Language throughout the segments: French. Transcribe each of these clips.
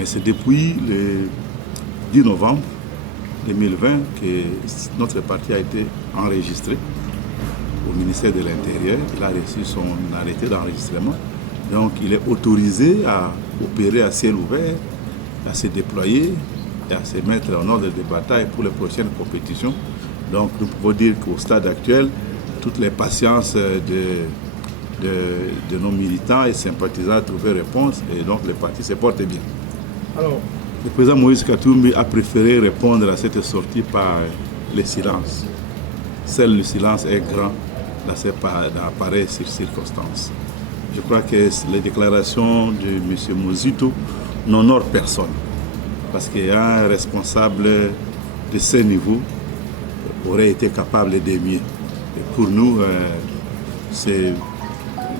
Mais c'est depuis le 10 novembre 2020 que notre parti a été enregistré au ministère de l'Intérieur. Il a reçu son arrêté d'enregistrement. Donc il est autorisé à opérer à ciel ouvert, à se déployer et à se mettre en ordre de bataille pour les prochaines compétitions. Donc nous pouvons dire qu'au stade actuel, toutes les patiences de nos militants et sympathisants ont trouvé réponse et donc le parti se porte bien. Alors, le président Moïse Katumbi a préféré répondre à cette sortie par le silence. Seul le silence est grand dans pareilles circonstances. Je crois que les déclarations de M. Mozito n'honorent personne. Parce qu'un responsable de ce niveau aurait été capable de mieux. Et pour nous, c'est,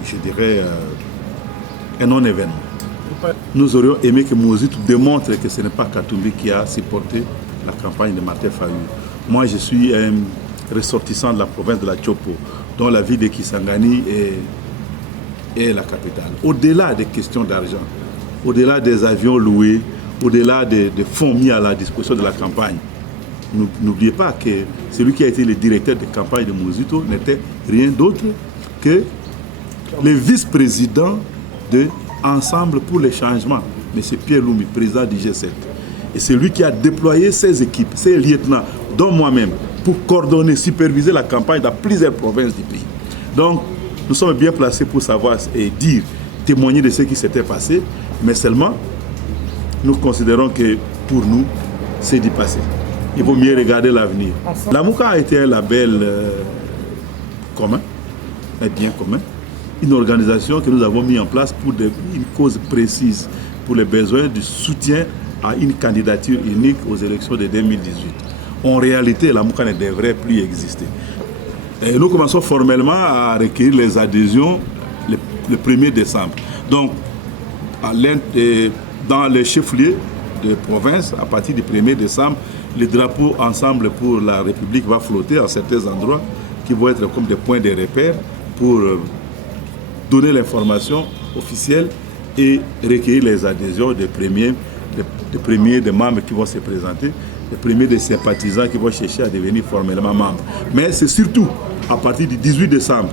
je dirais, un non-événement. Nous aurions aimé que Mozito démontre que ce n'est pas Katumbi qui a supporté la campagne de Martin Fayulu. Moi, je suis un ressortissant de la province de la Tchopo, dont la ville de Kisangani est la capitale. Au-delà des questions d'argent, au-delà des avions loués, au-delà des fonds mis à la disposition de la campagne, n'oubliez pas que celui qui a été le directeur de campagne de Mozito n'était rien d'autre que le vice-président de Ensemble pour les changements, M. Pierre Loumi, président du G7. Et c'est lui qui a déployé ses équipes, ses lieutenants, dont moi-même, pour coordonner, superviser la campagne dans plusieurs provinces du pays. Donc, nous sommes bien placés pour savoir et dire, témoigner de ce qui s'était passé, mais seulement, nous considérons que pour nous, c'est du passé. Il vaut mieux regarder l'avenir. La Mouka a été un label commun, un bien commun. Une organisation que nous avons mis en place pour une cause précise, pour les besoins du soutien à une candidature unique aux élections de 2018. En réalité, la Mouka ne devrait plus exister. Et nous commençons formellement à recueillir les adhésions le 1er décembre. Donc, dans les chefs-lieux de province, à partir du 1er décembre, le drapeau Ensemble pour la République va flotter à certains endroits qui vont être comme des points de repère pour donner l'information officielle et recueillir les adhésions des premiers des membres qui vont se présenter, des premiers des sympathisants qui vont chercher à devenir formellement membres. Mais c'est surtout à partir du 18 décembre,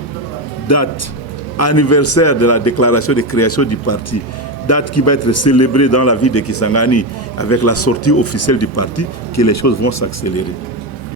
date anniversaire de la déclaration de création du parti, date qui va être célébrée dans la ville de Kisangani avec la sortie officielle du parti, que les choses vont s'accélérer.